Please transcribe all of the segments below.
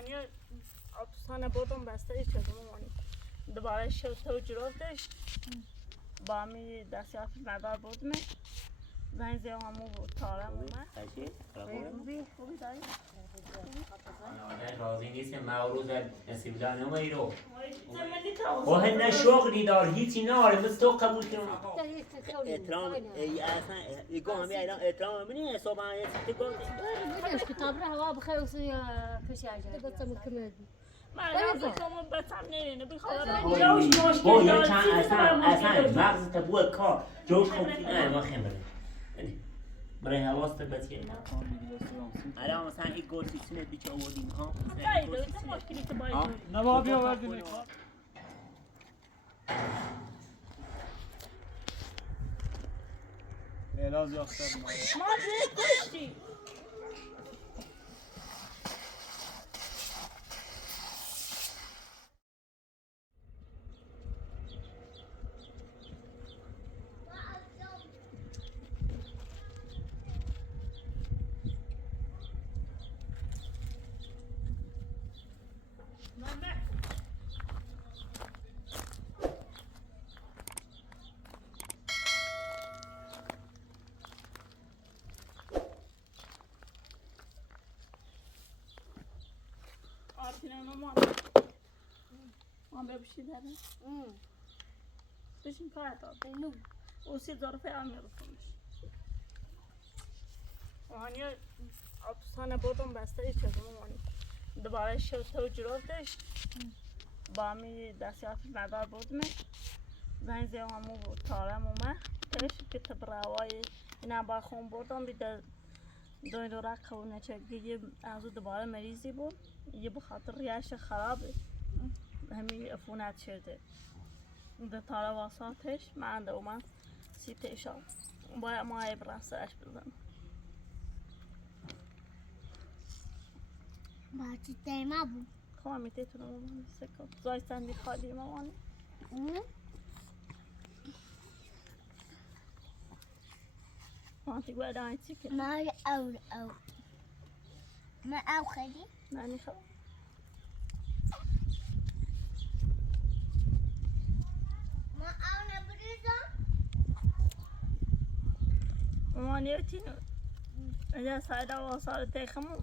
مامانی آتوسانه بردم بسته ای چه مامانی دوباره شو تو جروفتش با می دستی آفیش مدار بردمش زنگ زیام همو تارم اومد خوبی داری؟ راضی نیست مغروض نسیبلا نمایی رو واه نه شغلی دار هیچی ناره مثل تو قبول کنم احترام اصلا ایگو همی ایران احترام همینی حساب هم یه گفتی بدش کتاب را هوا بخیر وسی کسی عجب بس مکمل من رازه کامون بسم نرینه بخواه جوش مشکل دار اصلا مغز تبوه کار جوش خوبی نه ما خیمره برای حواست بسیار الان مثلا این گوشی سینه بیچه آوردیم ها دایده چه مشکلی که باید نوا بیا وردیم اعلاز یافتر ما به کشتی آرتینه ما ببشی داره بشین کار داد او 30,000 روپیه هم میرسونش مامانی آتوسانه بردم بسته ای چه مامانی دوباره شو تو جروفتش با می دستی آفیش مدار بردمش زنگ زیام همو تارم اومد تش که تبراوای اینا با خون بردم بیده دوین رو رقه و نچگی یه از دوباره مریضی بود یه بخاطر ریش خرابه همین عفونت شده ده تاره واساتش من ده اومد سیتش هم باید ما عبران سرش بزنم باید دیما بود خواه میتونم مامان سکر زای سندی خالی مامان مانتی باید آنی چی که ما او ما او خیلی نه نیخواه ما او نبریزم مامانی اتینو اجا سایده واسال تیخمو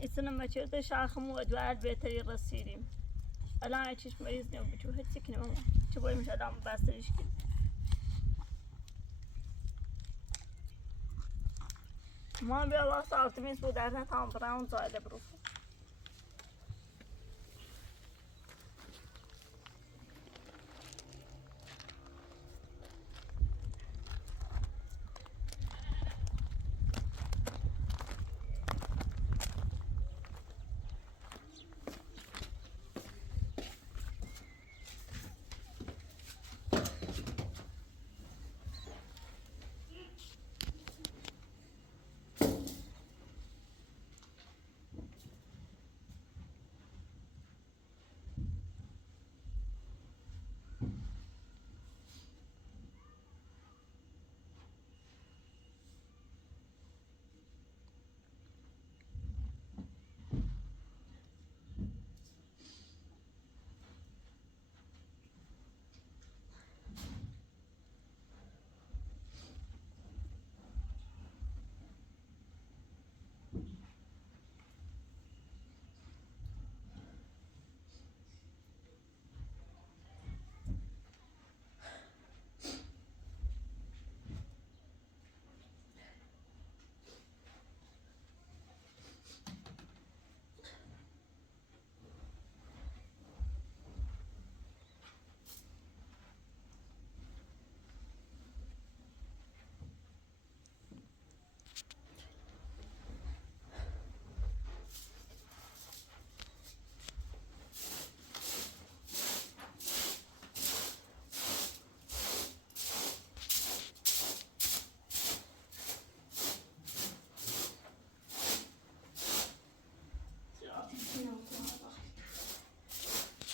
ایسنا مچه شاخمو ادوار بهتری رسیدیم الان چیش مریض نیم بچو هیچی کنیم مامان چه باید میشه آدم بستریش کنیم مامان بیا واسه آفتمیز بود در نه تمام براون زایده برو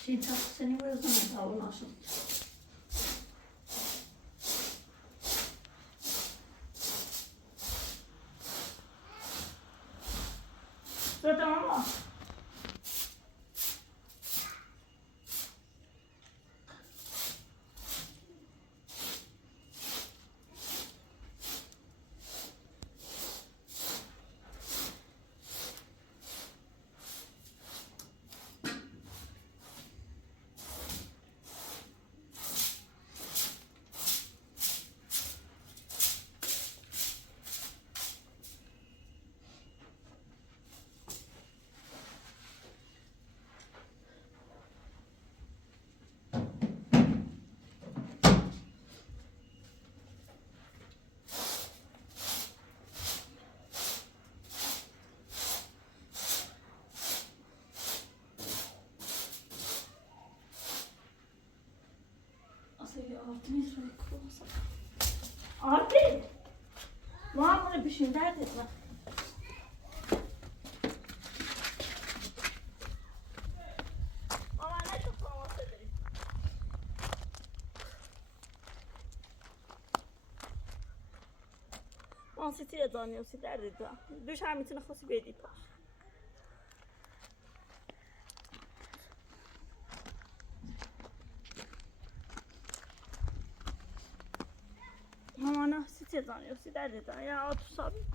Şimdi seni böyle zaman tavuğun aşın. Zaten ama Abi. Var mı bir şey derdi mi? Ama ne çok olmasa derim. On sitiye danıyor derdi da. Düş hamitine xosu bedip. Mama sitiye danıyor derdi da. Ya otur sabit.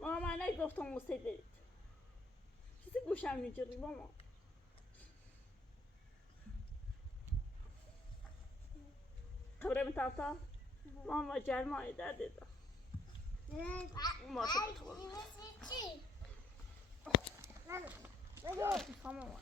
ماما من نگفتم موسی برید چیزی گوشم میجوری ماما خبره میتافتا ماما جرمایی در دیده ماما ماما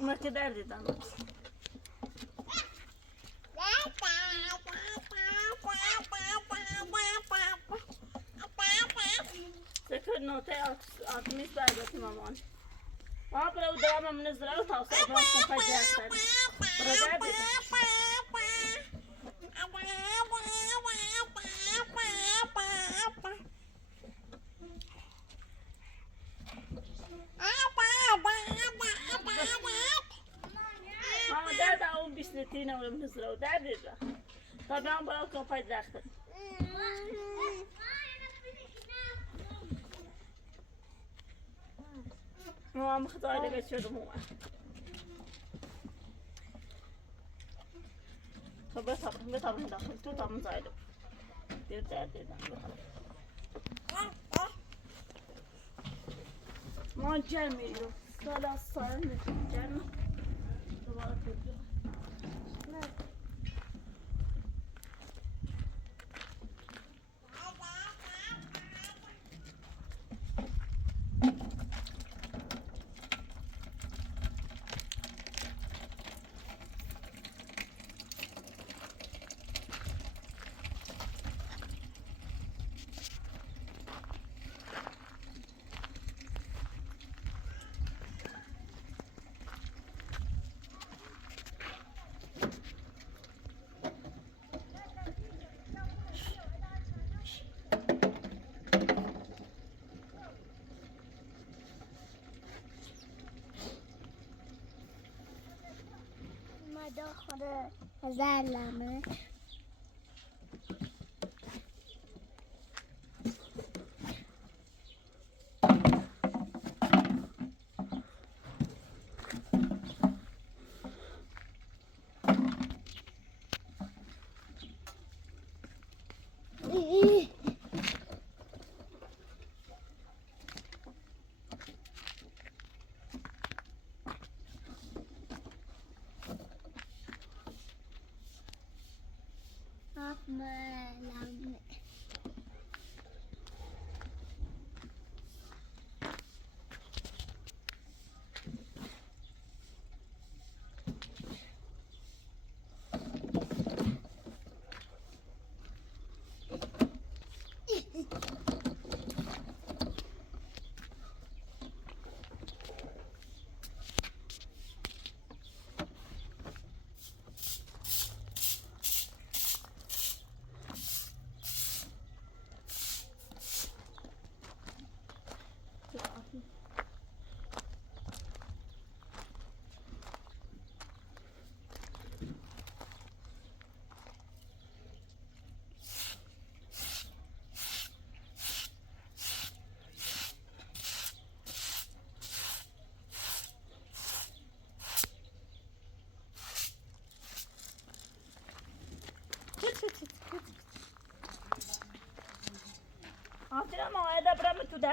ما که در دیدم ذکر نوته آتمیز برگاتی مامان ما برو دوام من نزرع و تاوسه برام کن پجه هستن برو در دیدم ماما در دا اون بیسنتینه و من نزرع و در دیدم تا برام برام کن پجه هستن ماما خدای لگه شده ماما خب بتابم داخل تو تابم زایده دیر در دیدم ما جرمی رو سالا سال میتونم جرمی دوباره کنیم داخل زلمه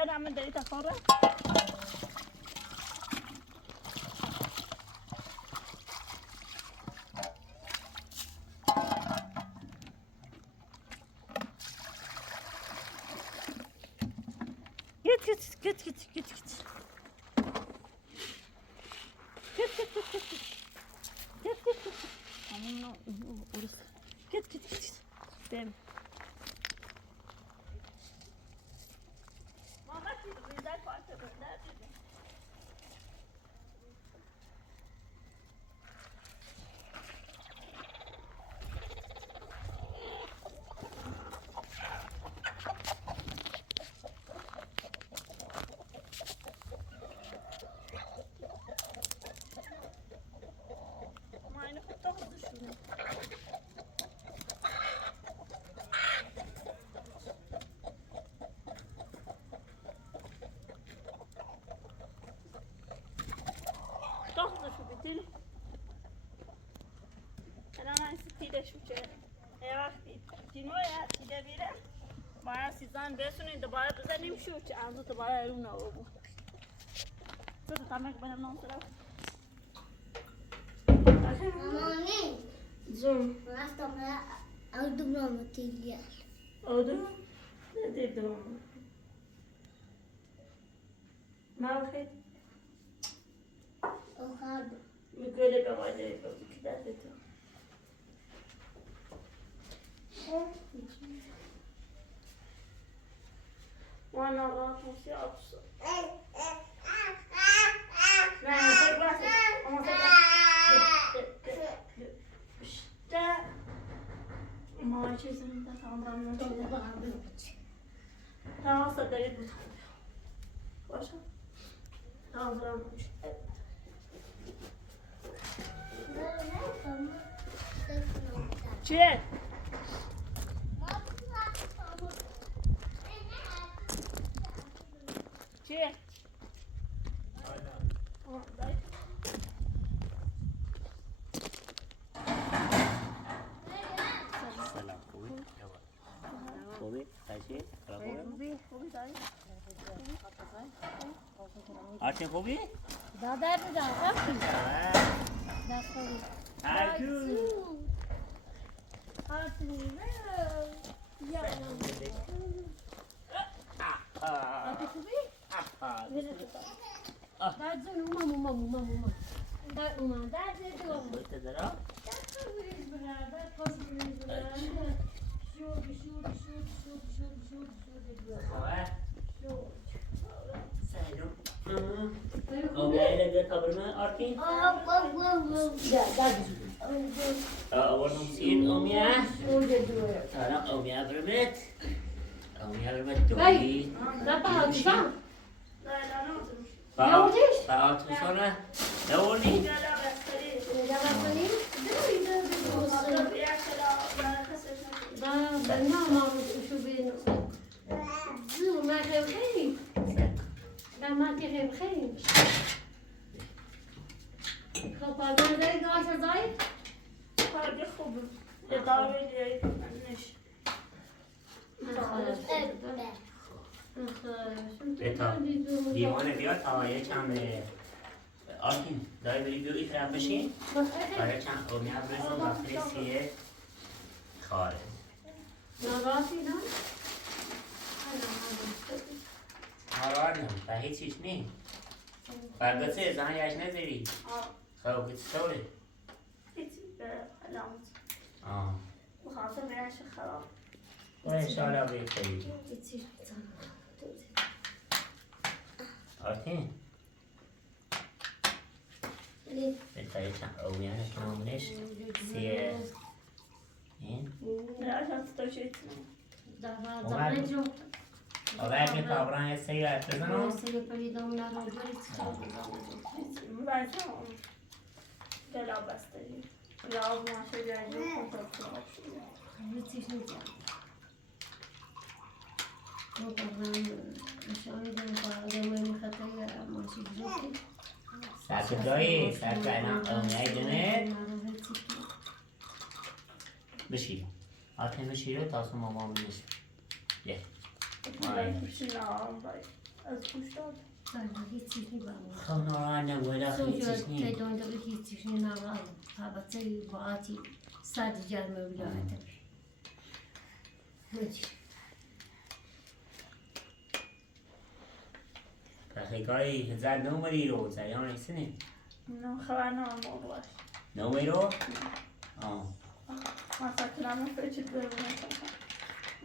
دایر همه داری تفاره git. Aman orası. Git. Dem. Mama güzel parça gönder dedi. Aynı kutu düşüyor. Doch düşü bitir. Hemen stile şu çe. Evet, dinoya stile bire. Baya sizden besunu da baya bezenim şu çe. Anzu da baya eruna o bu. Tutu tamek benim non sıra. Mami. Zoom. Rastama aldım material. Oldu. Ne dedi o? Malhit. O kaldı. Böyle bir vade yapalım. Gider dedi. Bana rahat olsun yapsın. Ne? Tek bas. Ama tek bas. İşte. Maaşesini de tamamlamış. Tamam sadayı bu. Başa. Tamamlamış. Çek. Çek. Tamam, dayı. سلام خوبی؟ خوبی؟ خوبی؟ خوبی دایی. آرتین خوبی؟ Dada da akı. Da koy. هرکو Artık ya. Akı kubi? Da zun mama. Da dedi o. بتدرا؟ Da koyuz burada, koyuz burada. Şu dedi. سلام اومیا ile kabrımı Artin. Oradam sihir اومیا. Tamam اومیا برمت. اومیا برمت دوی. Dayılar ne oturmuş? Altın sonra ne oldu? Gel abi seni. Hatta bir yaşlara bana kasasını. Ben ne yapmam şu benim. Zil ma خير. Ben ma خير. Kapadan zayıf aşağı zayıf. Hadi خوبه. ادامه دید نش. بتا دیوانه بیاد تا یکم آرتین داری بری بیو ای طرف بشین برای چند اومیا برسون داخل سیه خاره ناراحتی نه؟ آرادم و هیچیش نی برگسه زن یش نزیری خب کچی طوره هیچی به علامت. آه بخاطر میرش خراب. و انشاءالله بخیری آرتین بتا یکم اومیا نکنمونش سیه این Nereden tutacak? Daha çok. آقای کابران یه سیه بزنم Nasıl yapalım narojları Ben sana onu. Gel abi bastırayım. Ya bu maşa gelecek kontrol yapıyor. müthiş ne ya. O kadar şöyle de adamın hataya maşı yok. سرک دایی سرک اینا اومیای دونه بشیر آتین بشیر تا سو مامان بشیر یه Ben şimdi ağam dayı. از گوش داد هیچ چیزی بامون خب ناراحت نبود سوچو هیچ نی تدون داری هیچ چیزی نمال هبته باعثی ساده جرم ولاته هیچ تحقیقای هزار نمری رو زیان سنه نه خبر نمیم باش نمری رو؟ آه مثلا کلامه فکر ببینم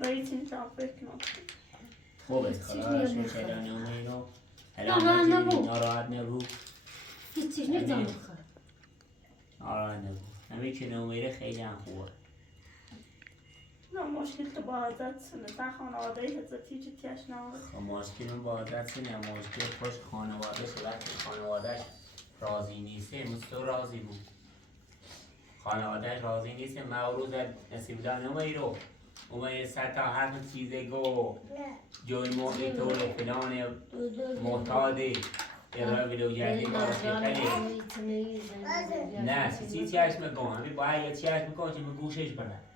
و هیچ نمیتونم فکر کنم خوبه خلاص میشه نمری رو ناراحت نبود. ناراحت نبود هیچ چیزی نمیتونم بخوام ناراحت نبود همین که نمری خیلی هم خوبه نه مشکل که با حضرت سنه تا خانواده حضرت هیچی تیش نمید خب مشکل با عادت سنه مشکل خوش خانواده شد وقتی خانوادهش راضی نیسته مستو راضی بود خانوادهش راضی نیسته موروز نصیب الله نمایی رو اومه سر تا هر چیزه گو جوی موقعی طور فلان محتاده ارائه ویدیو جردی باشه خیلی نه سی چشم کن همی باید یه چشم کن که گوشش برد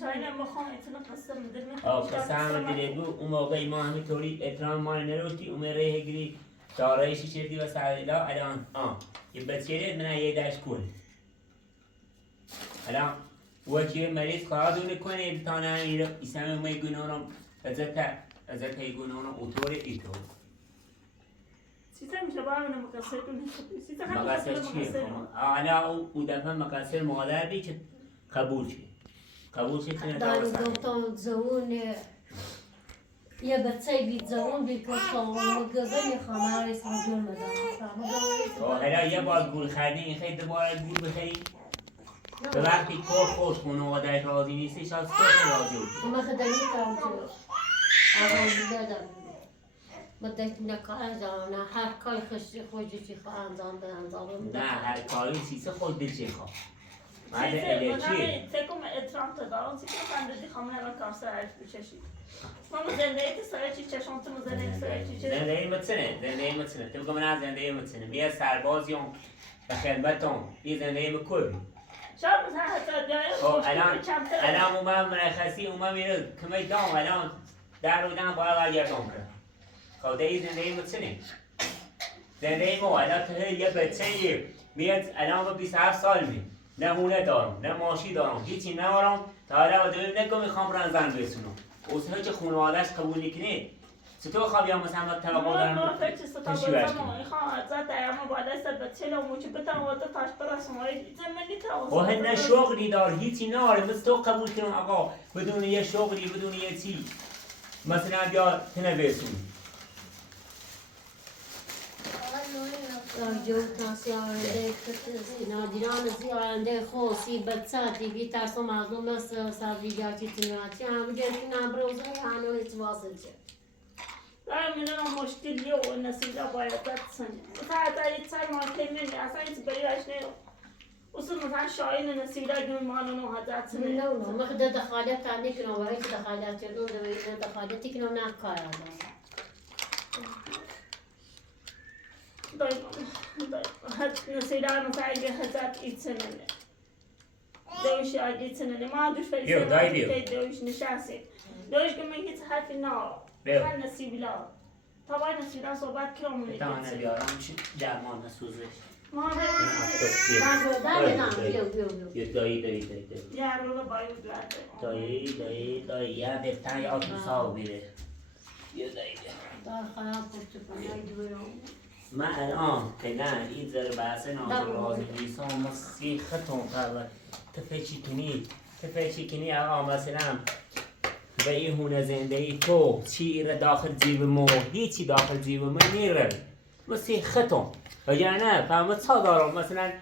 شاید بخوام اتنا قصه میدرمه قسم دیده بود اون موقعی ما همینطوری احترام ما نروشتی اون ره گیری دارایشی شدی و سعیلا الان یه بچه من یه دشت کن الان وکی مریض خواهد کنه بتانه همین رو ایسان اومه گناهان ازت هی گناهان اوتور ایتو سیتا میشه با همینو مقصر کنه سیتا خیلی مقصر مقصر چیه؟ مقصر حالا او دفعه مقصر مادر بی که قبول شد قبول شد که داری گفتم زون یه بچه بید زون بید که خواهم گذر میخوام هر اسم جون بدم حالا یه بار گول خریدی این خیلی دوباره گول بخری به وقتی کار خوش خانواده‌اش راضی نیستی شاید تو راضی بود ما خدایی کام تو آقا دادم بدت نکار انجام نه هر کاری خشتی خوشی چی خواه انجام به انجام نه هر کاری چیزی خود دل چه خواه بعد سیتا الچیه تکم اترام تدارم سیتا خنددی خواهم همه کار سرش بچشید ما زندگی که سرش چی چشم تو زندگی سرش چی چشم زندگی متسنه تو بگم من زندگی متسنه بیا سربازیون به خدمتون یه زندگی مکوبی شاید مثلا حتی بیاید خب الان اومد مرخصی اومد میره کمی دام الان در رو دام باید برگردم کرد خب دیگه زندگی متسنه زندگی ما الان تو یه بچه میاد الان با 27 سال می نه هونه دارم نه ماشی دارم هیچی ندارم تا حالا با دویم نگو میخوام برن زن برسونم اوسه که خانواده‌اش قبول نکنه چطور خواب یا مثلا طلاق دارم ما فکر ستا بزنم میخوام ازت ایام باید است به چلو موچه بتم و تو تاش برسم و زمینی تا و هنه شغلی دار هیچی ناره مثل تو قبول کنم آقا بدون یه شغلی بدون یه چی مثلا بیا تنه برسون جو تاسی آینده نادیران زی آینده خوصی بچه بی ترسو مردم است سبزیجاتی تنواتی هم گرفتی نبروزه هنو هیچ واصل شد میدونم مشکلی و نسیده باید دست سنی مثلا حتی یه سر مارکل نمی اصلا هیچ بریش نیرم اصلا مثلا شاین نسیده گمی مانونو حضرت سنی نه ما خدا دخالت تانی کنم و هیچ دخالت کردن دویدن دخالتی کنم نه کار آدم نسیده مثلا اگه حضرت ایت سننه دویش اگه سننه ما دوش فریسه بیا، دای بیا. وقتی دویش نشسته دویش که من هیچ حرفی نارم بیا. من نصیب لا تا باید نصیبه صحبت کنم تمانه بیارم چی درمان نسوزش ما دایی یه رو باید لده دایی یه بهتن یا تو ساو بیره یه دایی دار خراب کرد کنه دویرم من الان پدن این ذره بحث نازل رازی نیستم ما سیختون قبل تفچی کنی آقا مثلا به این هونه زندگی تو چی ایره داخل جیب مو هیچی داخل جیب مو نیره ما سیختون وگرنه فهمت چا دارم مثلا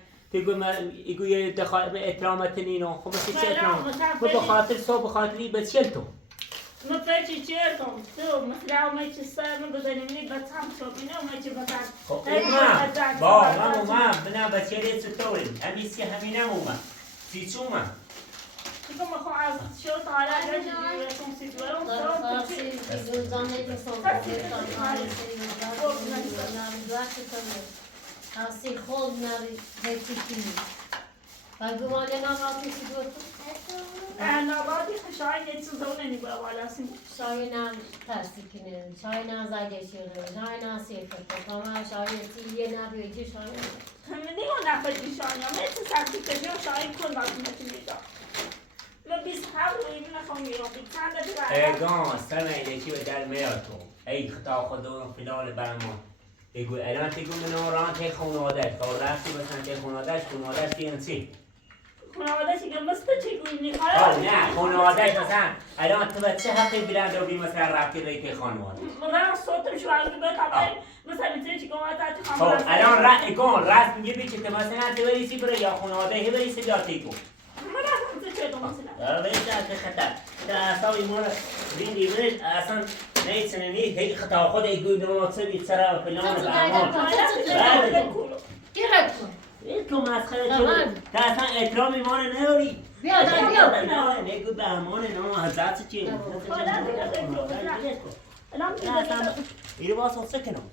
ایگو یه دخال به احترامت نینو خب مثل چه احترام ما بخاطر صبح بخاطری به چل تو ما فکر چیرتم تو مثلا اومد چه سر من بزنیم نی بچم شو بینه اومد چه بچم خب اومم بنا بچه لیت ستوریم همیسی همینم اومم سیچ اومم چیکو میخوام از شو تا حالا اگر رسم سیتوارم تو خاصی روزانه که خاصی خود نری هیچی کنی بگو ماله ناماتی چی گفتم؟ نبادی شاید یه چیز رو نمیبره والا سیم. شاید ترسی کنه، شاید زایده شده، شاید سیفته. کاما شاید یه نبیجی شاید. نمیگم نبادی شاید. من چه سختی کردم شاید کن باید نمیدونم. من 27 روزی نخوام میرم. چند تا ارگان سمع یکی به در میاد تو. ای خدا خدا فلان برمان. يقول الان تقول من وران تي خانواده‌اش راستی مثلا تي خانواده‌اش فینسی خانواده‌اش که مست چگونی نه خانواده‌اش مثلا الان تو چه حقی بلند رو بی مثلا رابطه داری تي خانواده من صوتم شو عارف بقى مثلا چه چیکار تا خب الان راست میگه بی که مثلا تو بریسی برای یا خانواده بریسی یا تیکو من اصلا چه تو مثلا ولی چه خطر اصلا ما ببین من اصلا نیستنی هیچ خطا خود ایگو نماز بی سر فلان این تو مسخره شده تا اصلا احترام ایمان نداری بیا نه نگو به امان نه حضرت چی اینو واسه سکنم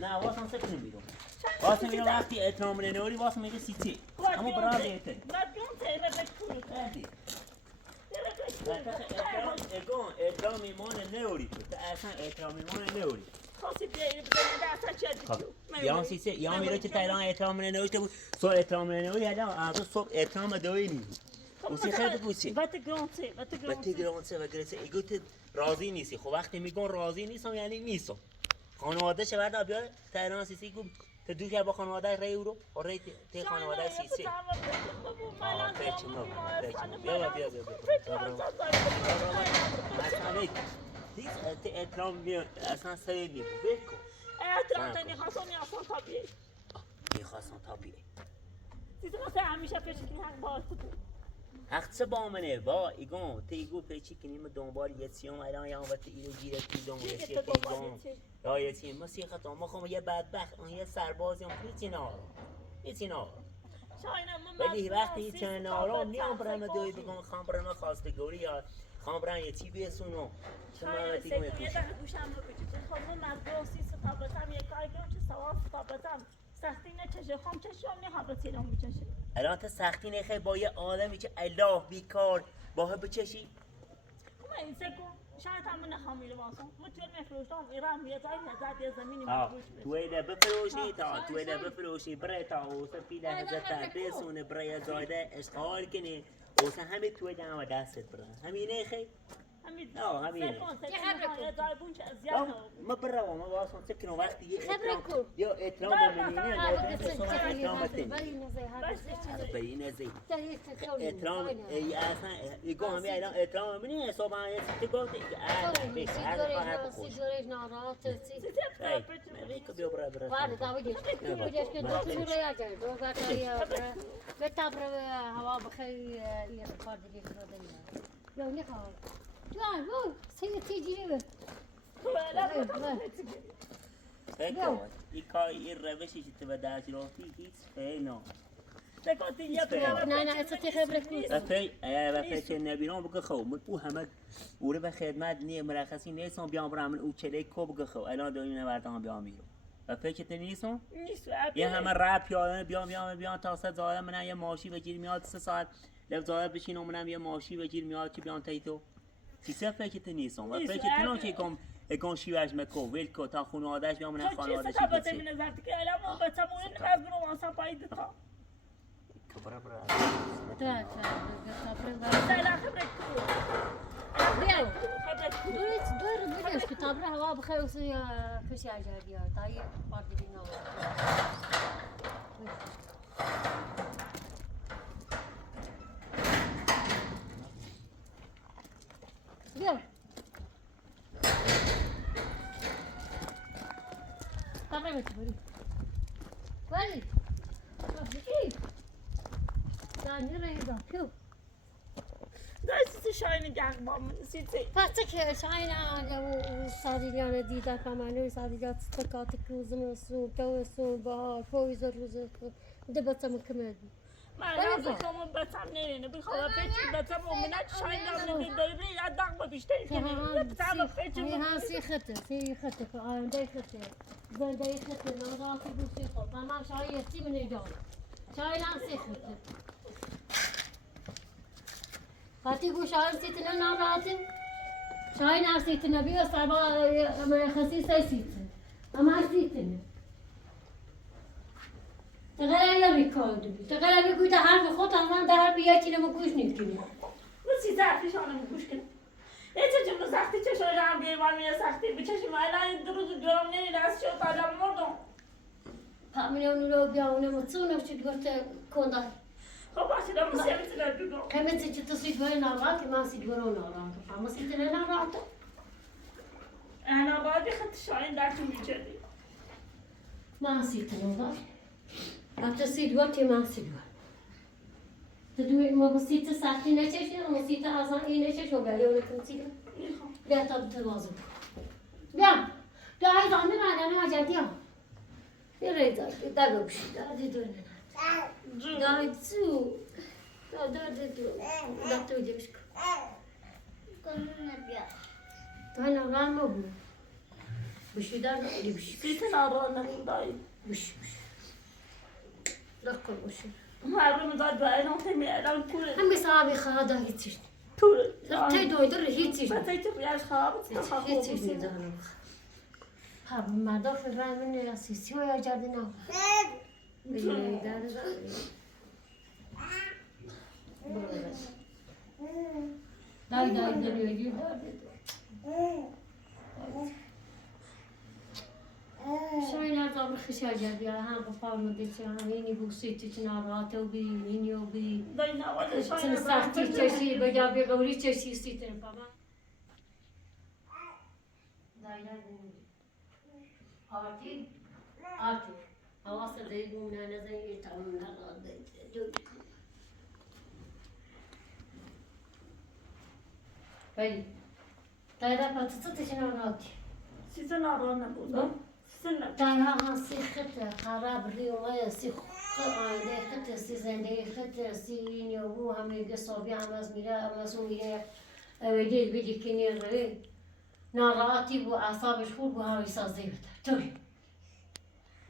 نه واسه سکنم بیرون واسه میرم وقتی احترام نداری واسه میگه سیتی اما برای بیته احترام ایمان نداری تو اصلا احترام ایمان نداری بیام سیسی یا میره که تایران احترام نداشته بود سو احترام نداری الان از صبح احترام داری نیست اوسی خیلی بگوچی وقتی گرانسه و گرسه ایگو تو راضی نیستی خب وقتی میگن راضی نیستم یعنی نیستم خانواده شه بعد بیار تایران سیسی گفت تو دو که با خانواده ری رو و ری تی خانواده سیسی بیا هیچ احترام میاد اصلا سوی میگو بکن احترام تا نیخواستم نیخواستم طبیعی نیخواستم طبیعی چیزی مثل همیشه پیش کنی حق باز تو حق چه با منه با ایگون تی ایگو پیچی کنیم دنبال یه سیام الان یا وقت ایرو گیره تی دنبال یه سیام ایگون یا یه سیام مسیحت ما خواهم یه بدبخت اون یه سربازی هم هیچی نار ولی وقتی هیچ نارام نیام برام دوی بگم خواهم برام خواستگاری یا خواهم برام یه چی بیسونو شاید سیکون یه دقیقه گوشم رو بجید خواهم مدرسی ستابتم یک کاری کنم چه سوال ستابتم سختی نچشه خواهم چشم نیخواه بسیرم بچشه الان تا سختی نخواه با یه آدمی که الله بیکار باها بچشی خب این سیکون شاید همون نخواه میره واسم مطور مفروشتم ایران بیاد هزار یه زمینی مفروش بشه توی ده بفروشی توی ده بفروشی برای تا اوسه پیده هزار بسونه برای زایده اشغال کنی اوسه همه توی ده هم دستت برن همینه خیلی همینه ما برا ما واسه سكنوا وقت يا احترام المؤمنين احترام بين زي احترام اي اصلا يقول هم الان احترام المؤمنين صبح تقول بس هذا سيجوريش نارات هيك بيو برا برا بعد داودي وجهك كنت تقول يا جاي دو قاعد يا بتابر هوا بخي يقفر دي الدنيا لو نخاف لا مو تيجي این روشی که تو به درد رفتی هیچ فعلا نه اصلا خبره و فکر نبیران بگه خب من او همه اوره به خدمت نیه مرخصی نیستم بیام برام من او چله کو بگه خب الان داریم نوردان بیام میرم و فکر تو نیستم یه همه رپ یادم بیام تا سه زاده منم یه ماشی بگیر میاد 3 ساعت لفظاده بشینم منم یه ماشی بگیر میاد که بیان تایتو سیسه فکر تو نیستم و فکر تو نم که اگه شیوهش مکو ویل کو تا خانواده‌اش بیام من خانواده‌اش بچه من نظر که الان بچه مون از برو واسه پاید تا برا تا سلام خبرك دور بدش كتاب هوا بخير وصي كشي عجادي طاي باردينا يلا طبعا بتقولي ولي ايه ثاني ريضه شوف داشتی شاین گنگ با من سیتی وقتی که شاین و سادیلیان دیده کمانوی سادیلیات استکات کروزم سو تو سو با پویز روز دبتم کمد من لازم کنم بچم نه بخوام فکر بچم منات شاین دارم دایره یاد دام بیشتری کنم بچم فکر ها سی خطه فعلا دای خطه زندای خطه نورات بوشی خب من شاین یتی من ایدان شاین سی خطه خاطی گو شاید سیتنا ناراحته شاید نرسیتنا بیا سبا خصیصه سیتن اما سیتنا تغير بيكون تغير بيكون ده حرف خط أنا ده حرف يأتي لما كوش نتكلم بس يزعفش أنا مكوش كده إيه تجمع سختي تشوف أنا بيمان مية سختي بتشوف ما لا يدرس الجرام نيجي ناس شو طالع مردم فأمين أقول له بياونا متصون وش تقولت كوندا خب عشان أنا مسيرة تنادونه كم تيجي تصيد وين نارات ما صيد ورون نارات فما صيد لنا نارات أنا بعد خدت شاين داكم بيجري ما صيد نارات ما تصيد وقتي ما صيد وقت تدوي ما بصيت ساعتين نشيش أنا بصيت أصلا إيه نشيش وقالي ولا كم صيد بيا طب تواصل بيا عايز عندنا أنا جاتيا يريد ده بمشي ده دون ده تسو ده ده تودي مشك أنا رامو بشي ده اللي بشي سيتنا رانا داي بش لقب بشي ما رمضان بقى أنا تمي أنا كل هم صعب خادا هيتش طول تيدو يدر هيتش ما تيجي بياش خابط هيتش ندارو هاب ما دخل الرأي مني يا سيسي ويا جاردنا داي دنيا يجيب شاين هذا بالخشاجة بيا ها قفار مدرسة هنيني بوسيتي تنارات وبي وبي ضينا ولا شيء سنساختي تشي بجابي غوري تشي سيتن فما داي آرتی حواس دیگون نه نزنی تمام نگاه دو بایی تایدا پاتیساتش ناراتی سيتنا رانا بودا سنة تایها ها سیخت خراب ریوه سیخ آینده خت سی زنده خت سی نیو همه گسابی هم از میره هم از اون میره اویدی بیدی کنی روی ناراتی بو اعصابش خوب بو هاوی سازی بده توی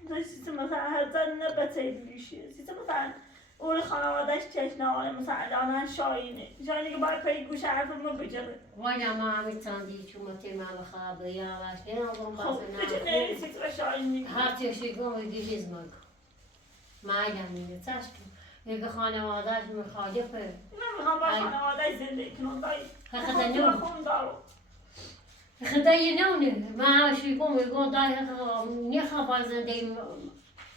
زي مثلا هذا نبتة ليش مثلا أول خانوادش تشناوله مثلا أنا شاينة که باید پی گوش حرف ما بجره وانا ما عم تاندي شو ما تي ما بخاب يا واش انا اظن خب بجنه سیتر شاینی هاتي شي قوم يجي جزمك ما علمني تاشكو يلقى خانوادات مخالفه نمیخوام با خانوادش زندگی کنم دایی هذا نوم خون دارو خدای نونه ما شي قوم يقول داي نخا بازندي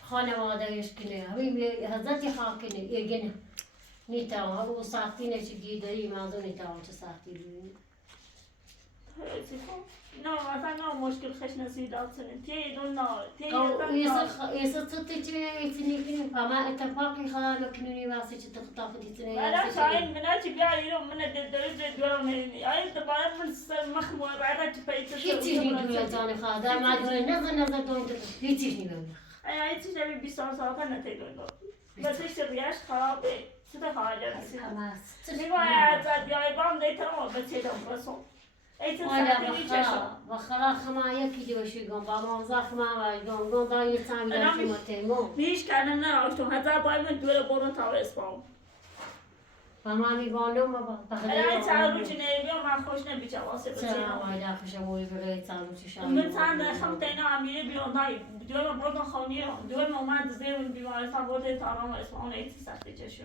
خانواده يشكنه همين هزتي خاكنه يجنه نيتاو هو ساعتين شي داري ما اظن نيتاو ساعتين نه مثلا مشکل خش نزیدات سنن تی دون نه تی يصير تتجي تنيكين فما اتفاقي خالو كنوني واسي تخطف دي تني انا شاين مناجي بيعيرو من الدرجه دوراني اي طبعا من مخمور بعد تفيت هيتيني دول جاني خادا ما دول نظر دون هيتيني دول اي تجي بيسان ساعه نتيجه بس ايش رياش خرابه سته حاجه خلاص نيجوا عاد يا بام ده تمام بس يدهم رسول ولا بخرا خما يكيد وشي قوم بابا زاخ ما قوم قوم داي تعمل في متيمو مش كان انا عشتم هذا باي من دول بورن تاو اسمهم فما بيقولوا ما انا تعالوا جنبي ما خوش نبي جواسه بس وايد خوش ابوي بغيت تعالوا تشاور من تان خمتنا عميله بيون داي دول بورن خوني دول ما دزين بيوان فاورد تارام اسمهم ايتي ساعه تشو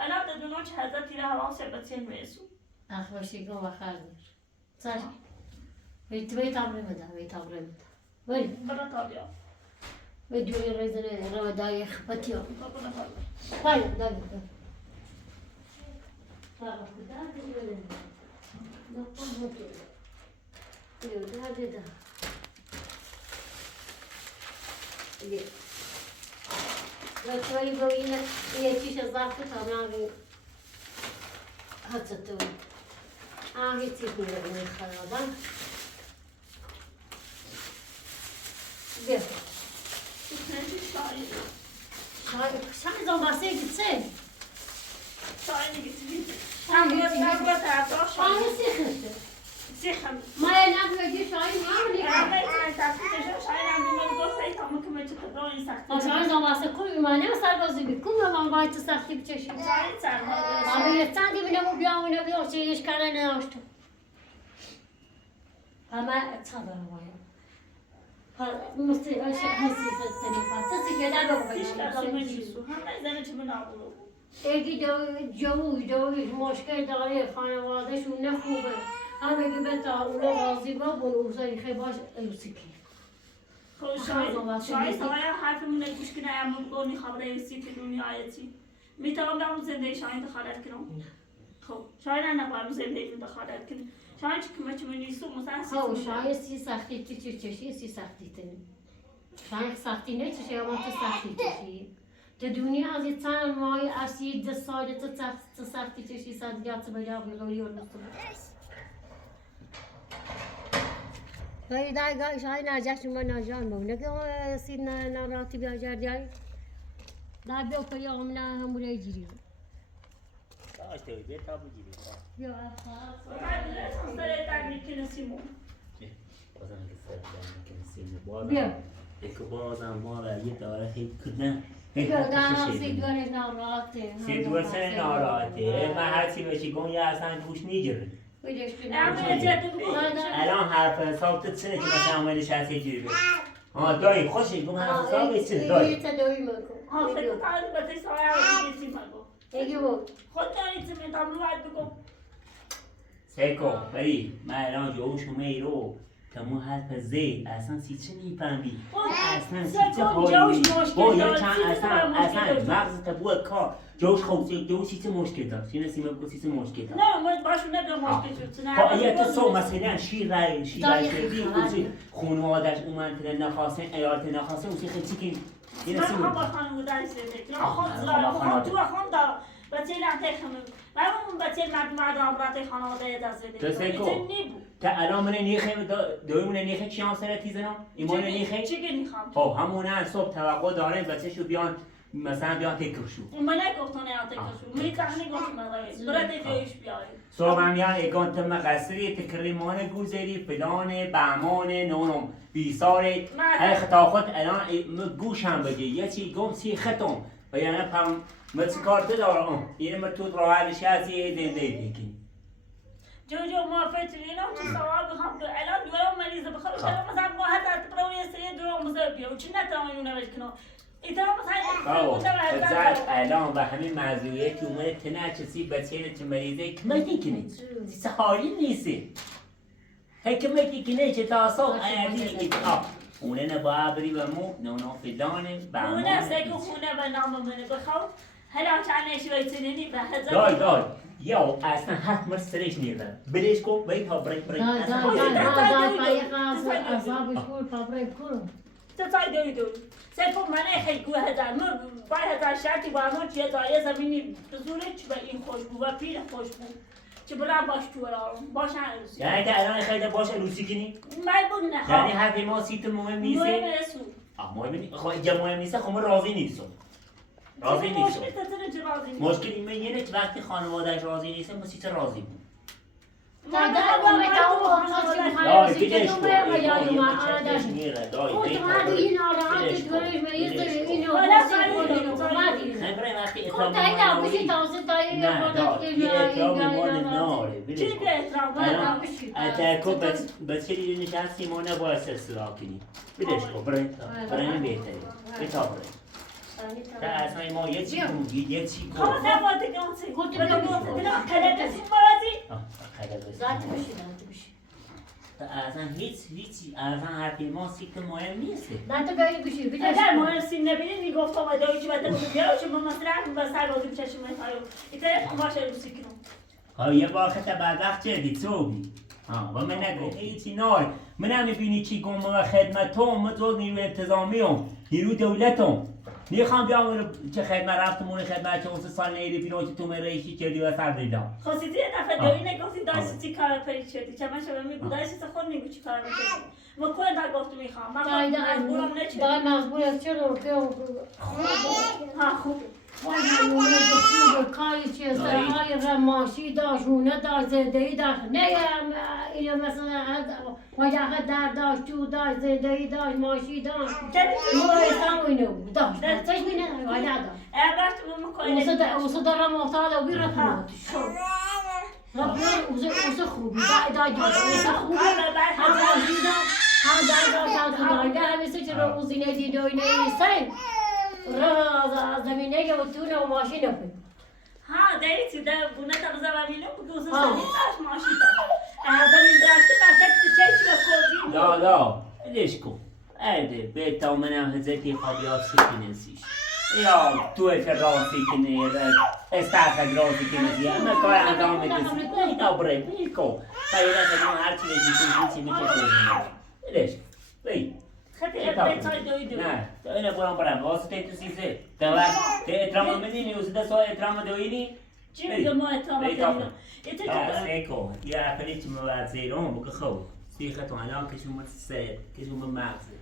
انا بدونش هذا تيرا واسه بتين ميسو أخوشي قوم أخرج صار بيت عمري مدى بيت عمري مدى وين برا طابيا بدوني ريزن رمضان خبتيو برا طابيا طيب داي طيب لا شوي بوينا هي تيجي ضعفتها ناقي هتتوي هي تيجي من الخرابان بيه شاي زو باسي قتسي شاي سيخنت سيخن ما ينافع يجي شاي ما عملي أنا تعرف شاي عندي من قصة يتعمل كم يتكبر با این سختی آشان زماسته کل ایمانه و سربازی بی کل من باید تو سختی بچشیم چند سرمایه آره یه چندی بینم و بیام و نبیام چه ایش کنه ناشتم همه چه دارم باید مستی هستی فتنی پس که در رو هیچ کسی بگیرم نیست هم نزنه چه من نبودم اگه جوی مشکل داره خانوادهشون نخوبه همه که بتا اونا راضی با بون اوزایی خیلی باش ایوسی که شاید سوای حرفمون گوش کنه امون گونی خبره سی که دنیایتی میتونم به اون زندگی شاید دخالت کنم خب شاید نه نباید زندگی دخالت کنم شاید که من نیستم مثلا خب شاید سی سختی چشی سی سختی تنی شاید سختی نه چشی اما تو سختی چشی تو دنیا از یه چند ماه اسی 10 سال تو سختی چشی سادیات بجا بگویی و نستم دای شاید نرجعش من نجان بگم که سید نراتی بیاجر جای دای بیو کری آمنا هم بوده جیری داشته بیا تا بگیری بیا سر تبریک نسیمون بازم که سر که نسیم بازم بیا یک بازم ما را یه داره هیچ کنه بیا دارم سیدوار ناراته سیدوار سر ناراته من هرچی بشی گم یه اصلا گوش میگیره بودش الان حرف حساب تو چنه که مثلا اومدش هست یه جوری بگه دایی خوشی گم حرف حساب چنه دایی دایی مکن فکر کنم بته سوای نسیم مگو اگه بود خود داری چه میتونم باید بگم سیکو بری من الان جوش اومه رو که مو حرف زی اصلا سی چه میفهمی اصلا سی چه حالی باید چند اصلا مغزت بود کار جوش خوب جوش سی چه مشکل دار چی نسیمه بگو سی چه مشکل دار نه من باشون نگم مشکل شد خب اگه تو سو مثلا شیر رای شدی کجی خانوادش اومد که نخواستن ایالت نخواستن اوسی خیلی چی که یه من نسیمه هم با خانواده‌اش زندگی خود تو خود دا بچه لحظه خمم من اون بچه مردم رات خانواده دست زده تو سیکو تا الان من نیخه دویمون نیخه چیان سر تیزنم ایمان نیخه چی که میخوام خب همونه صبح توقع داره بچه‌شو بیان مثلا بیان تکرشو من نگفتم نه تکرشو می کاری گفتم برات جویش بیای صبح هم یان اگانت مقصری تکریمان گوزری فلان بهمان نونم بیسار خطا خود الان گوش هم بگی یه چی گم سی ختم و یعنی پم متکارت دارم یعنی متوت راحتش هستی زنده بگی جو ما فترينا وتصواب بخمس الان دوام مریض بخوام شما مثلا ما حتی پروی سری دوام مزبیه و چی نتوانیم نوشت ایتا مثلا الان و همین موضوعیه که اومده تنه چسی بچه چه مریضه کمکی کنه چیز حالی نیستی کمکی کنه چه تاسو عیدی اونه نباید بری و مو نونو فلانه اونه سیکو خونه و نام منه بخوام هلا چند شوی تنینی به هزار دای یا اصلا حرف من سرش نیردن بلیش کن باید ها برای دای عذابش کن پابرای کن تتای دوی سیکو منه خیلی گوه هزار مر باید هزار شرطی با همون چیه دایه زمینی بزونه چی به این خوشبو و پیر خوشبو چه برام باش تو برام باشن روسی یعنی که الان خیلی باشه روسی کنی؟ من بود نه یعنی حرف ما سیت مهم نیسته؟ مهم نیست مهم نیست خب اگه مهم نیسته خب ما راضی نیستم راضی نیستم مشکل اینه یعنی وقتی خانوادهش راضی نیستم ما سیت راضی بود اصلا ما یه چی کنگی یه چی کنگی خب نباید گانسی گفتی خلده سون بازی ذاتی بشی اصلا هیچی اصلا حرفی ما سیت مهم نیسته نه تو بیایی بشی بیدش اگر مهم سین نبینید میگفت آمده اوی چی باید بگم بیارو چه من مثلا با سر بازی بچشم میخوایم ایتا باشه رو سیکنم یه باخت بدبخت چردی صوبی و من نگو هیچی نار من هم میبینی چی گم و خدمتم من تو نیرو انتظامیم نیرو دولتم نیخوام بیام چه خدمت رفتمون خدمت چه اون سال نیری بیرون که تو من رئیسی کردی و سر ریدم خواستی یه دفعه دوی نگفتی داشتی چی کار پری چردی چه من شما میگو داشتی خود نگو چی کار میکردی ما کنه در گفتو میخوام من مجبورم نچه دای مجبور است چرا ها خوبه وای نمونه خوبه کاری چیه سرهای رماشی داشت هونه داشت زندگی داشت نه اینو مثلا وجه در داشت تو داشت زندگی داشت ماشی داشت مایستم اینو بود داشت دستش مینه وجه داشت اوسه دارم محتاله و بیره کناتش اوسه خوبی دای اوسه خوبی هم ماشی داشت هم دای داشت همیشه چرا اوزینه دیده و اینه ایسته راه از زمینه که بتونه و ماشین نفید ها دیتی ده بونه تا زمینه بگوزه زمین داشت ماشین داشت زمین داشته بسته چه کوزی لا ليش كو هذا بيت او منام هزتي خابيات سكنسيش يا تو في راسي كني استعفى راسي كني اما كاي عندهم مدرسه تا بري بيكو فايدا كانوا هرتي ليش يكون في مثل ليش بي خدي بيت دويدو نه انا بقولم برام واسطه تو سيزه تمام ترام مني وسده سو ترام دويني چی ما اترام ايكو يا فريت موازيرون بخو سيختون الان کشون سه کشون مغزه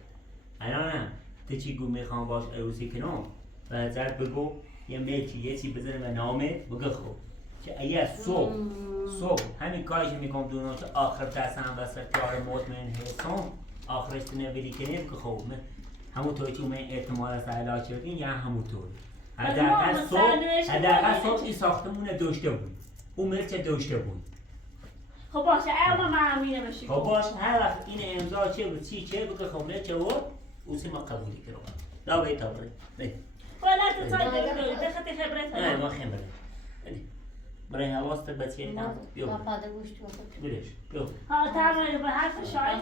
الان تچی گو میخوام باش عروسی کنم و زد بگو یه میچی یه چی بزنه به نامه بگو خب که اگه صبح همین کارش میکنم دونم که آخر دستم وسط کار مطمئن هستم آخرش تو نویلی کنه بگو خب همون طوری که من احتمال از علاج کردین یا همون طوری حداقل صبح این ساختمون داشته بود اون مرچه داشته بود خب باشه اما معموله بشی خب باش هر وقت این امضا چه بود چه بگه خب مرچه و اوسی ما قبولی کرو لا بیتا بری ولا تصدق دخلت خبرتها نه ما خبره برای حواست بچه بیو برش بیو ها تعمل به حرف شاعر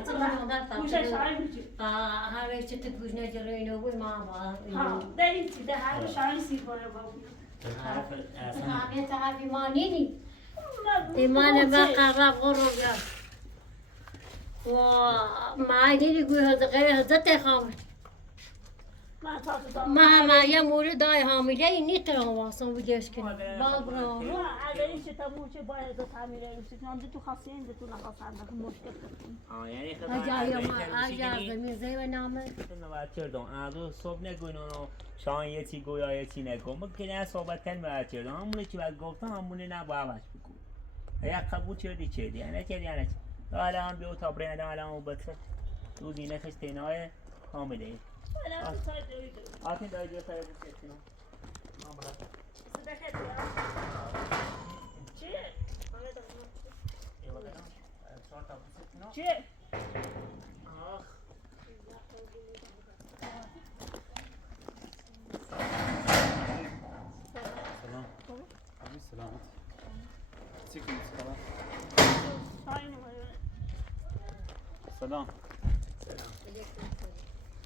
گوش شاعر میگی هر چه تو گوش نجره اینو بود ما ها داریم چی ده حرف شاعر سی کنه بابا حرف اصلا همه تعبی ما نینی ایمان بقرب غرور گرد و معاینی گوی غیر حضرت خامد ما یه مورد دای حامله این نیتران واسم بگیش کنیم بابرا اگه چه تموم چه باید دو تعمیره روشید نام تو خاصین تو نخواستن مشکل کنیم یعنی اجازه میزه و نامه نوات کردم آدو صبح نگونو شان یه چی گویا یه چی نگم ممکنه از صحبت کن نوات کردم همونه چی باید گفتم همونه نباید بکن یا قبول کردی چه دی انا کردی انا حالا هم بیو تا برای الان بچه روزی نخش تینای حامله ولا تصدق آتین دای جو سایه بسیتینو ما برا صدقت چی چی آخ سلام همین سلامت چی کنید سلام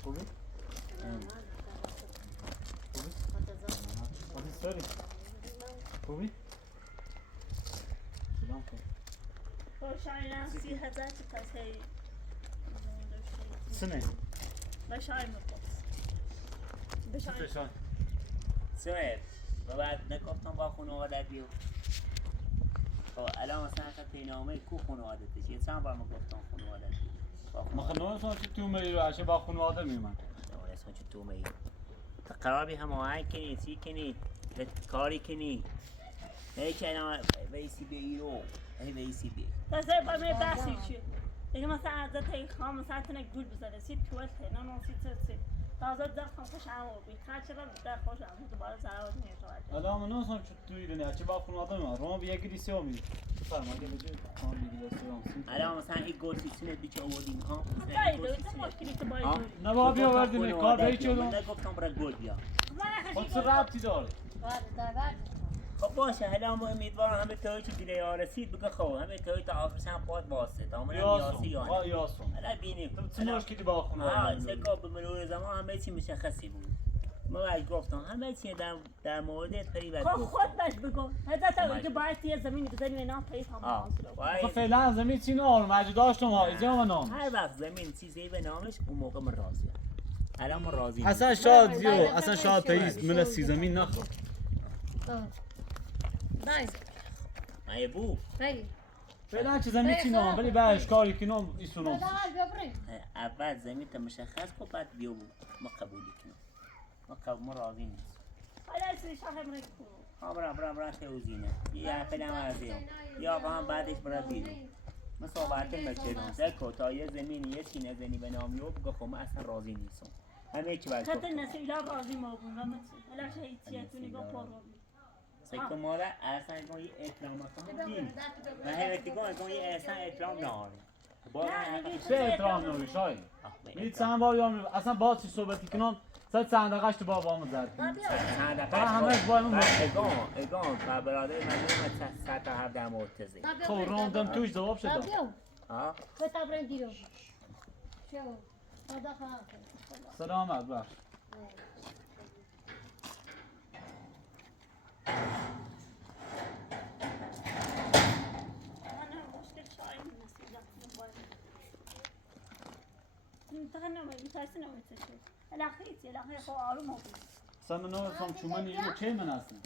خوبی؟ خوبی سری خوبی؟ سلام کن خوشایند 30,000 تا پس هی سنه بشای بشای چشان سوید و بعد نگفتم با خانوادت بیو خب الان مثلا تا پینامه کو خانوادت چیه چند بار ما گفتم خانوادت ما خانواده سان چه تو میری و چه با خانواده میمن اصلا چه تو میری تا قرار بی هماهنگ کنی چی کنی کاری کنی نه که الان ویسی بی رو ویسی بی تازه با من بحثی چیه دیگه مثلا عزت ای خام مثلا تنه گول بزنه سی توالته نه نه سی تازه در خوش هم بی خرچه در خوش هم دوباره زراعت میشه الان من سان چه تو ایرانی چه با خانواده میمن رو بیا گیری سیامی فرما که بجای خان بگیره سیام الان مثلا این گوشتی سنت بیچه آوردیم ها مشکلی که باید نه با بیا وردی کار به چه من نگفتم برای گل بیا خود چه ربطی داره خب باشه الان ما امیدوارم همه تایی که دیگه رسید بگه خب همه تایی تا آخرش هم پاد واسه تا من یاسی یا نه یاسون حالا بینیم چه مشکلی با خانواده سکا به مرور زمان همه چی مشخصی بود ما باید گفتم همه چی در مورد پری و خود باش بگو حضرت که باید یه زمین بزنیم اینا پری خب فعلا زمین چی نارم اجا داشتم ها ایجا من نام هر وقت زمین چیزی به نامش اون موقع من راضیم الان ما راضیم اصلا شاد زیو اصلا شاد تاییست من سی زمین نخواد نایس مایه بو فعلا چه زمین چی نام ولی بعدش کاری کنم ایسونم اول زمین تا مشخص کن بعد بیو بود ما قبولی کنم ما راضی نیست حالا سری شاه همراه کنم برا توزینه یا فلان ازیم یا هم بعدش برا دیدیم من صحبت مکرم زکو تا یه زمینی یه چینه زنی به نامی و بگو خب من اصلا راضی نیستم همه چی باید خطر گفتم نسیلا راضی ما بون و من حالا شهیدیتونی با پاروی سکو مادر اصلا کن یه اطلاع مکان دیم من همیتی کن یه اصلا اطلاع نهارم چه احترام نوری شایی میرید چند بار یا اصلا باز چی صحبتی کنم چند دقیقش تو بابامو زد فقط همه باید من اگام برادر من نمید 100 تا 17 مرتزه خب روندم توش جواب شد ها بتا برن دیرو شو هذا خلاص سلامت بخش اصلا من نوستم چون من اینو چه من هستم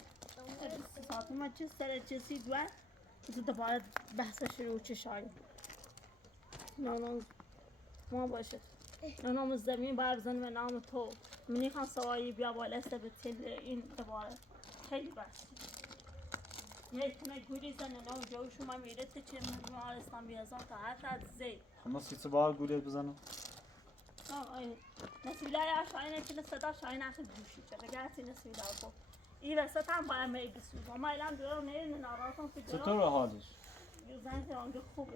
ما چه سر چیزی دوه تو دوباره بحث شروع چه شاید نه ما باشه نام زمین باید بزنیم به نام تو منی خان سوایی بیا بالا سبتل این دوباره خیلی بحث میتونه گوری زنه نام جو شما میره تو چه مهارستان بیازم تا هر از زی اما سیسه باید گولیت بزنم نسیلای شاینه که صدا شاینه خیلی گوشی چه گرتی نسیلای کو این وسط هم باید می بسوزم ما الان دورم نیرین ناراحتم که چطور حالش؟ زن آنجا خوبه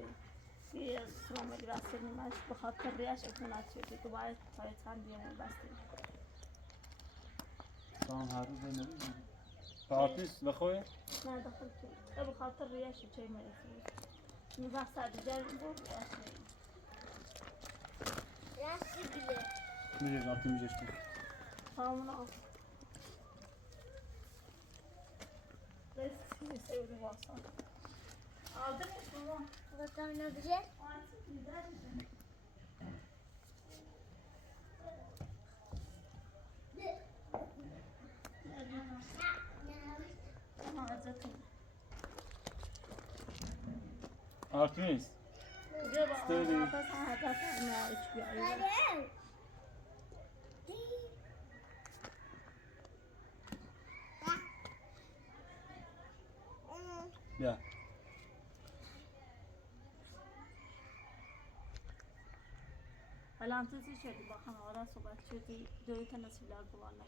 یه سلام راستی نمیش بخاطر ریاش اطمینان شده تو باید تایید چند دیگه بسته سلام هر روز نمیدونم پارتیست بخواه؟ نه داخل تو بخاطر ریاش چه میرسی نوزه سردیجر بود راستی بله میره رابطه میجشتی همونا رستی میسیوری واسه آده میشونم بتا نبجه آرتیست استوری پس هدف نه اچ بیاری بیا الان تو چی شدی با خانواده صحبت شدی دوی تا نسیلار گوانه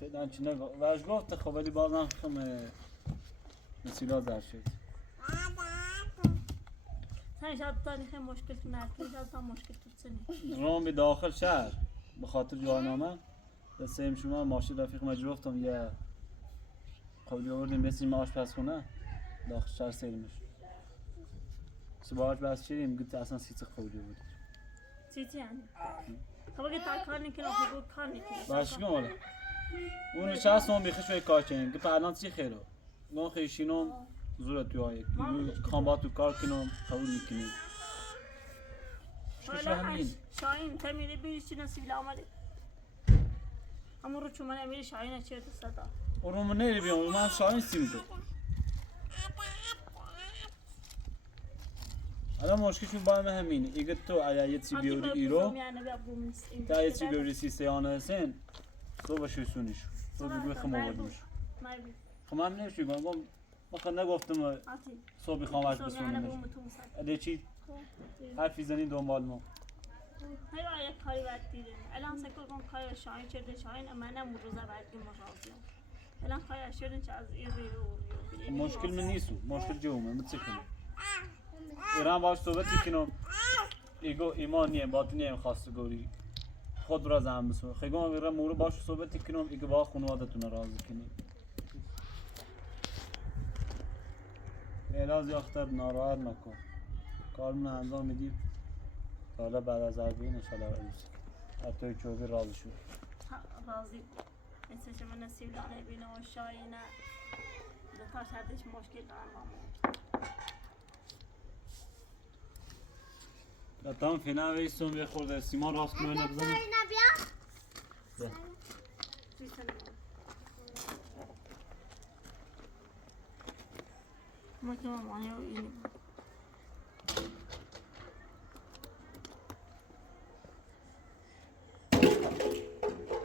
فعلا چی نگو وش گفت خب ولی بازم خم نسیلا زر شد سن شاید تاریخ مشکل تو نزدیک شاید تا مشکل تو سنی روم به داخل شهر به خاطر جوانامه دستیم شما ماشین رفیق مجروفتم یه قبلی آوردیم بسیم آشپزخونه داخل شهر سیرمش صبح آشپز شدیم گفت اصلا سیچه قبلی بود چی یعنی؟ خب اگه تا کار نکنم خب کار نکنم باش کن والا اون نشست اون بیخش به کار کنیم که الان چی خیره من خیشینم زور تو آیه کام با تو کار کنم قبول میکنیم حالا شاین تا میره بیری چی نسیل آمده همون رو چون من میری شاین چه تو صدا اون رو من نری بیام من شاین سیم تو الان مشکلشون با هم همینه اگه تو اگه یه چی بیاری ایرو تا یه چی بیاری سیستیانه هستن تو باشه سونیش تو بگوی خمو بردیش خب من نمیشی گم من نگفتم صبحی خامش بسونیمش اده چی حرفی زنی دنبال ما هیوا یک کاری باید دیدیم الان سکر کن کار شاین چرده شاین منم روزه باید که مراضیم الان کار شدن چه از این ریو مشکل من نیستو مشکل جومه متسکنم ایران باش صحبتی کنم ایگو ایمان نیم باطنی خواسته گوری خود برا زن بسو خیلی هم ایران مورو باش صحبتی کنم ایگو با خانوادتون راضی کنیم اعلاز یاختر ناراحت نکن کار من انجام میدیم تا حالا بعد از عربین انشالله روزی حتی چوبی راضی شد راضی مثل که من نسیب دانه بینه و شاینه دوتا شدش مشکل دارم لطفاً فعلا ویستون یه خورده سیمان راست کنه نبزنه ده ما که مامانی رو اینی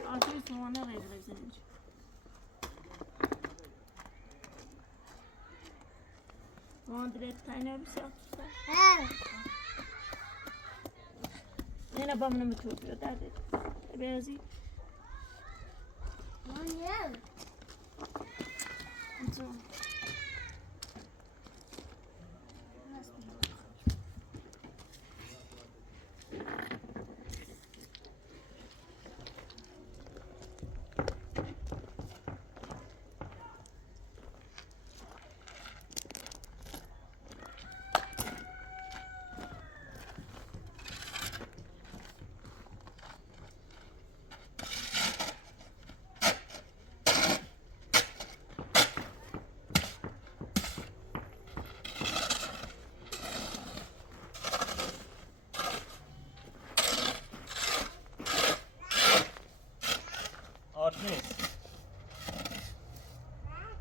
آرتیست وانا غير بزنج وانا دريت تاني بسيط هنا بامنا متوبة دادي بيازي انتو Artmis.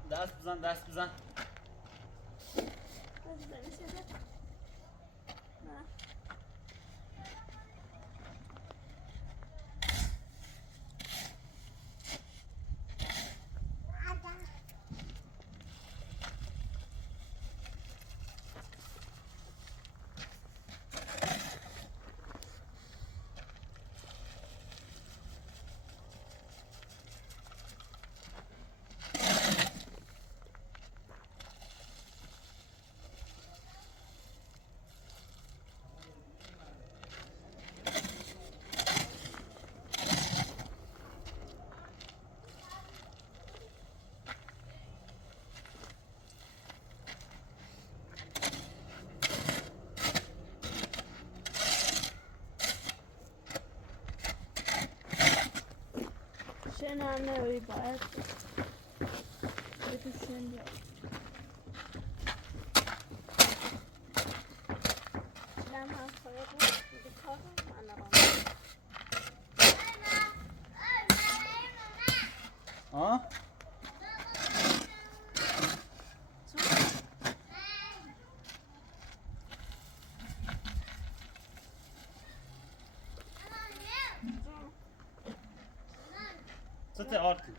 Dest bizan, dest bizan. شنو عنا ويبعت بتشين يا لا ما خرجوا بتخرج انا ها؟ ستة عارتي.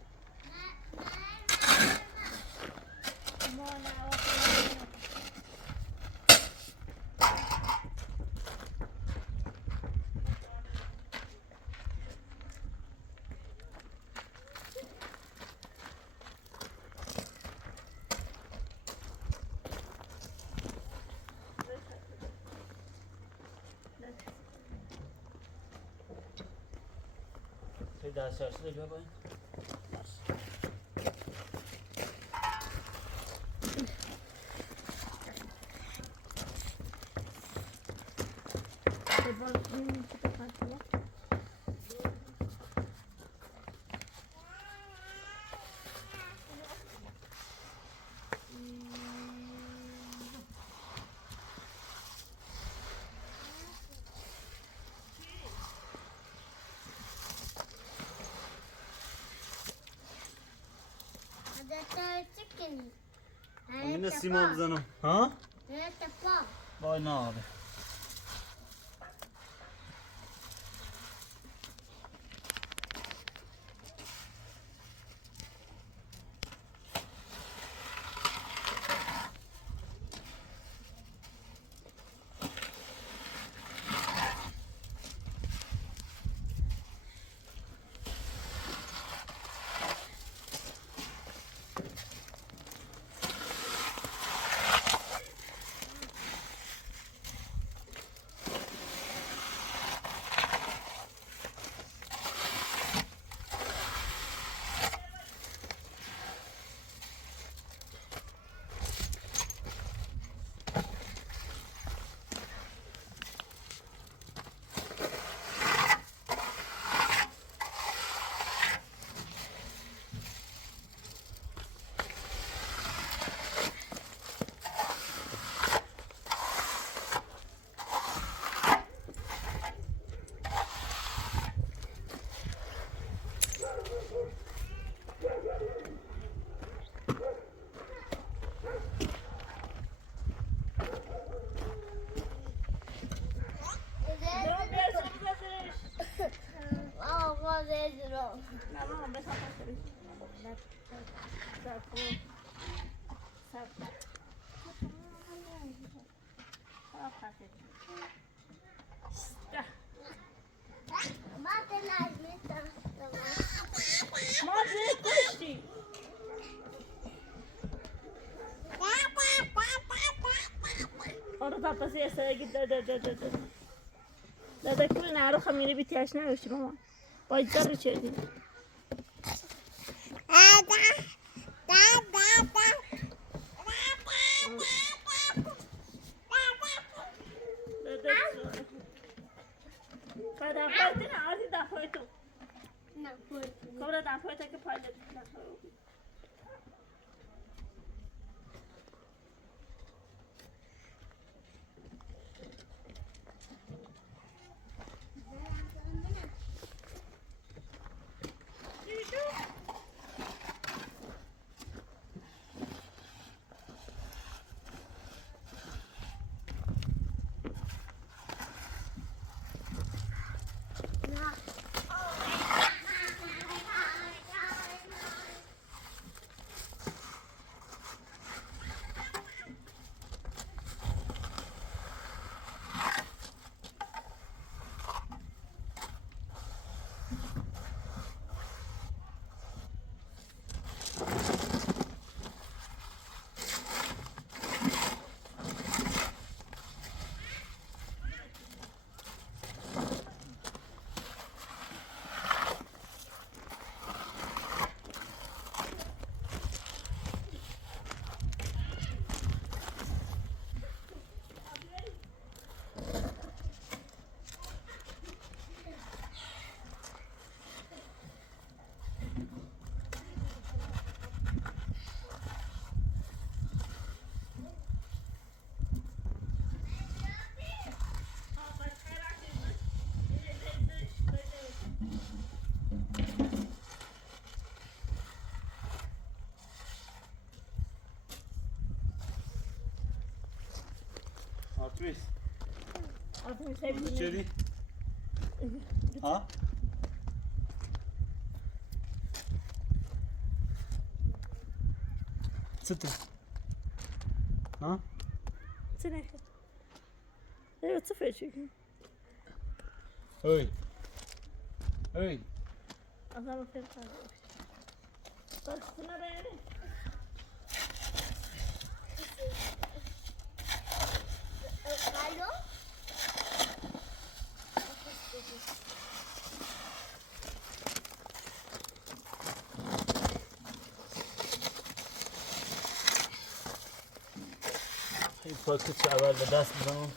ده شاشة بیا باید. من السيما بزنو ها؟ باي نار نه ماما بسا پسری ما کشتی آره تا پس یه سرگی داده کل نهارو خمیره بی تیش نروشی ماما باید داره چه دیم Pada apa itu nak ada dah apa itu? Kau dah dah apa itu ke pada? Artmis. Artmis hep İçeri. Ha? Çıtır. Ha? Sene. Evet sıfır çünkü. Hey. Hey. Adamı fer kaldı. Baksana be. Alo? این پاکت اول به دست بزنم.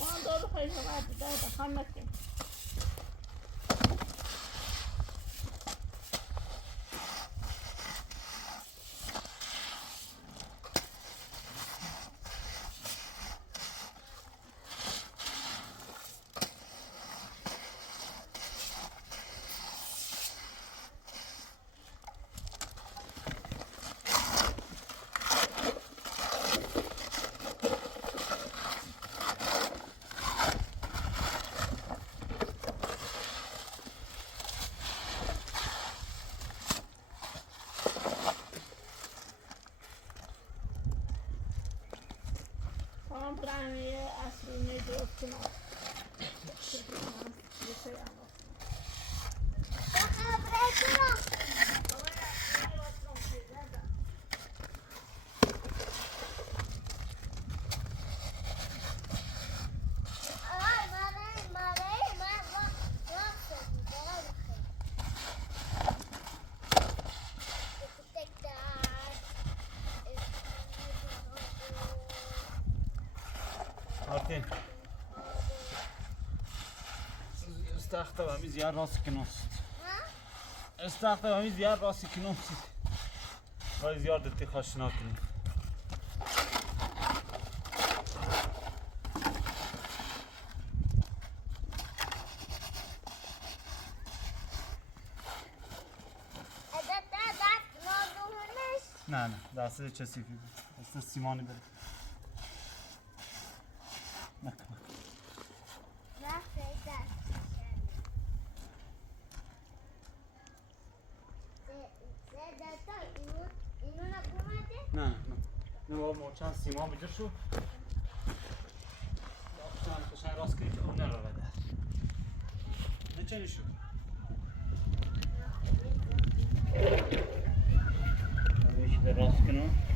من دارو خیلی راحت دادم همه که. Tamam praniye aslında dostum. Artin. استخدام همیز یار راست کنوست. استخدام همیز یار راست کنوست. باید زیاد دتی خواهش نکنی. نه نه دست کثیفی دست سیمانی بره نکن نه نه بابا چند سیمان بجر شو چند کشن راست کنید اون نرو بده نه چنی شو راست کنم